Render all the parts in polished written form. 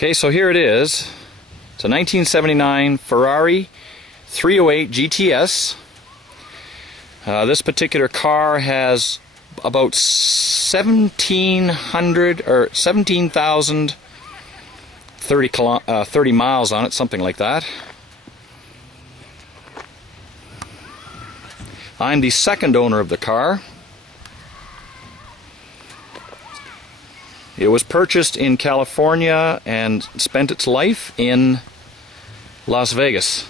Okay, so here it is. It's a 1979 Ferrari 308 GTS. This particular car has about 17,030 miles on it, something like that. I'm the second owner of the car. It was purchased in California and spent its life in Las Vegas.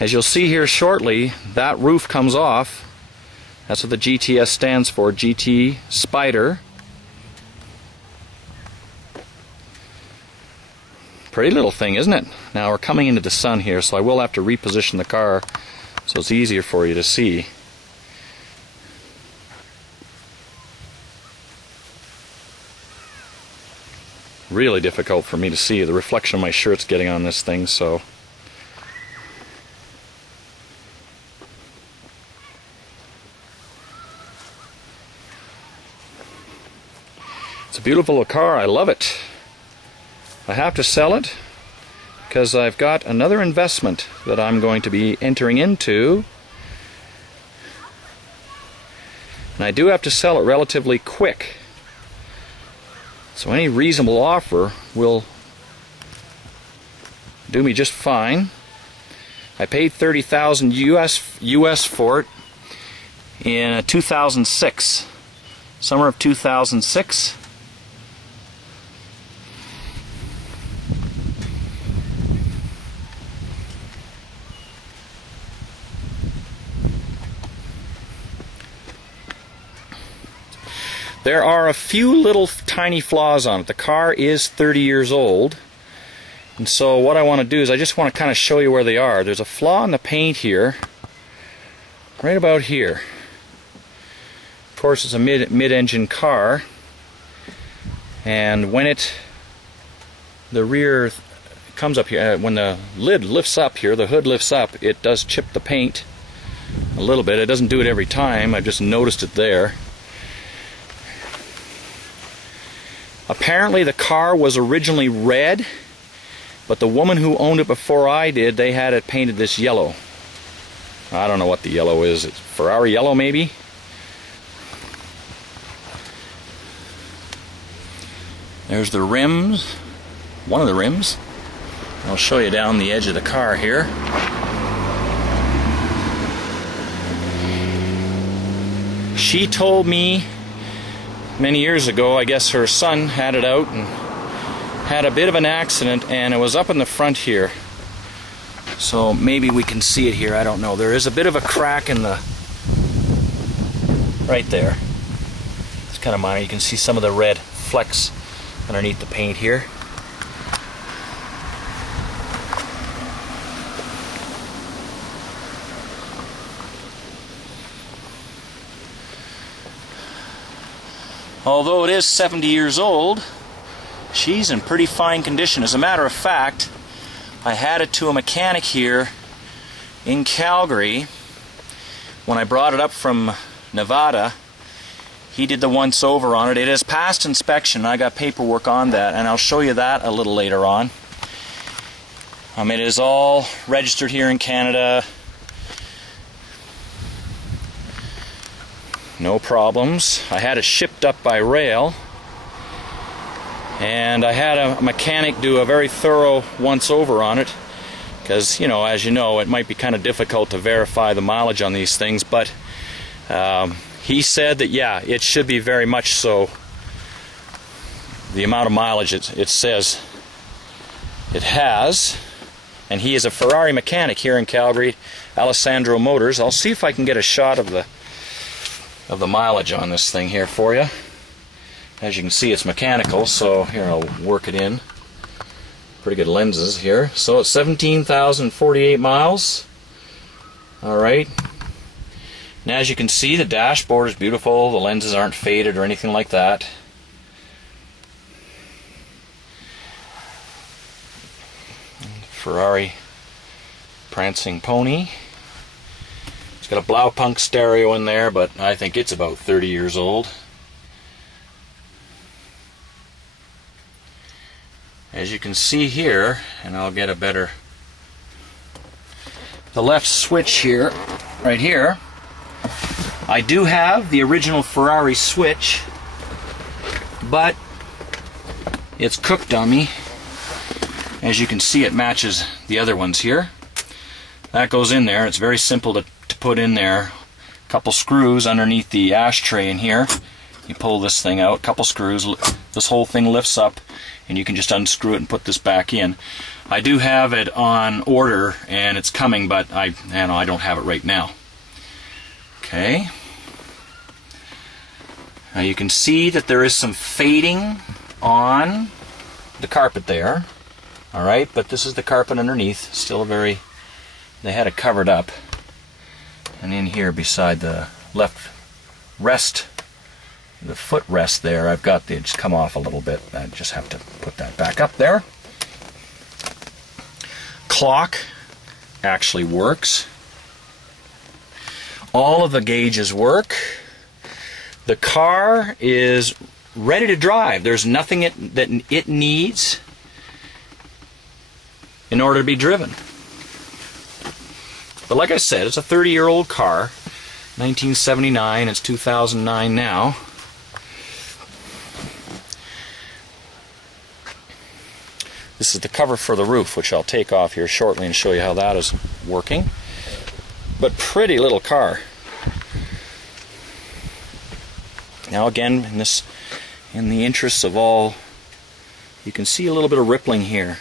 As you'll see here shortly, that roof comes off. That's what the GTS stands for, GT Spider. Pretty little thing, isn't it? Now we're coming into the sun here, so I will have to reposition the car so it's easier for you to see. Really difficult for me to see. The reflection of my shirt's getting on this thing, so it's a beautiful little car. I love it. I have to sell it because I've got another investment that I'm going to be entering into, and I do have to sell it relatively quick. So any reasonable offer will do me just fine. I paid $30,000 US for it in 2006, summer of 2006. There are a few little tiny flaws on it. The car is 30 years old, and so what I want to do is I just want to kind of show you where they are. There's a flaw in the paint here, right about here. Of course, it's a mid-engine car, and when the rear comes up here, when the lid lifts up here, the hood lifts up, it does chip the paint a little bit. It doesn't do it every time. I just noticed it there. Apparently the car was originally red, but the woman who owned it before I did, they had it painted this yellow. I don't know what the yellow is. It's Ferrari yellow, maybe? There's the rims, one of the rims. I'll show you down the edge of the car here. She told me many years ago, I guess her son had it out and had a bit of an accident, and it was up in the front here. So maybe we can see it here, I don't know. There is a bit of a crack in the... right there. It's kind of minor. You can see some of the red flecks underneath the paint here. Although it is 70 years old, she's in pretty fine condition. As a matter of fact, I had it to a mechanic here in Calgary. When I brought it up from Nevada, he did the once over on it. It has passed inspection. I got paperwork on that, and I'll show you that a little later on. It is all registered here in Canada. No problems. I had it shipped up by rail, and I had a mechanic do a very thorough once over on it because, you know, as you know, it might be kind of difficult to verify the mileage on these things, but he said that, yeah, it should be very much so the amount of mileage it says it has. And he is a Ferrari mechanic here in Calgary, Alessandro Motors. I'll see if I can get a shot of the mileage on this thing here for you. As you can see, it's mechanical, so here I'll work it in. Pretty good lenses here. So it's 17,048 miles. Alright. And as you can see, the dashboard is beautiful. The lenses aren't faded or anything like that. Ferrari prancing pony. It's got a Blaupunk stereo in there, but I think it's about 30 years old. as you can see here, and I'll get a better, the left switch here, right here, I do have the original Ferrari switch, but it's cook dummy. As you can see, it matches the other ones here. That goes in there. It's very simple to put in there. A couple screws underneath the ashtray in here. You pull this thing out, couple screws, this whole thing lifts up, and you can just unscrew it and put this back in. I do have it on order, and it's coming, but I don't have it right now. Okay. Now you can see that there is some fading on the carpet there. Alright, but this is the carpet underneath. Still very, they had it covered up. And in here beside the left rest, the footrest there, I've got the, it's come off a little bit. I just have to put that back up there. Clock actually works. All of the gauges work. The car is ready to drive. There's nothing that it needs in order to be driven. But like I said, it's a 30-year-old car, 1979, it's 2009 now. This is the cover for the roof, which I'll take off here shortly and show you how that is working. But pretty little car. Now again, in the interests of all, you can see a little bit of rippling here.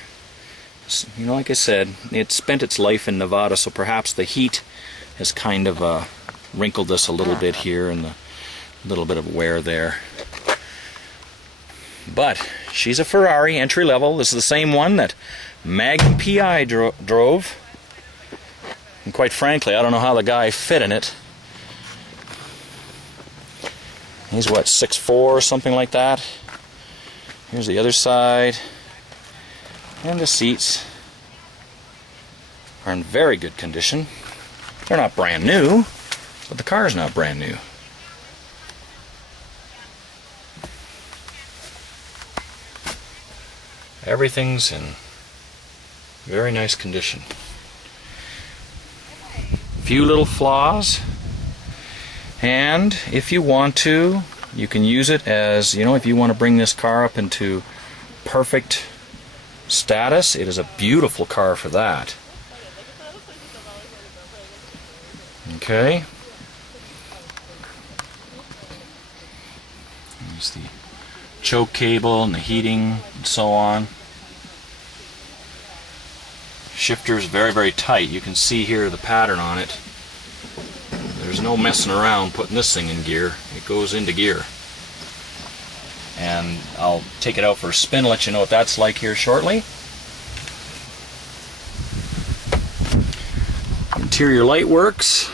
You know, like I said, it spent its life in Nevada, so perhaps the heat has kind of wrinkled this a little bit here, and a little bit of wear there. But she's a Ferrari entry level. This is the same one that Magnum PI drove. And quite frankly, I don't know how the guy fit in it. He's what, 6'4" or something like that. Here's the other side. And the seats are in very good condition. They're not brand new, but the car's not brand new. Everything's in very nice condition. Few little flaws, and if you want to, you can use it as, you know, if you want to bring this car up into perfect status, it is a beautiful car for that. Okay. There's the choke cable and the heating and so on. Shifter is very, very tight. You can see here the pattern on it. There's no messing around putting this thing in gear. It goes into gear. And I'll take it out for a spin, let you know what that's like here shortly. Interior light works.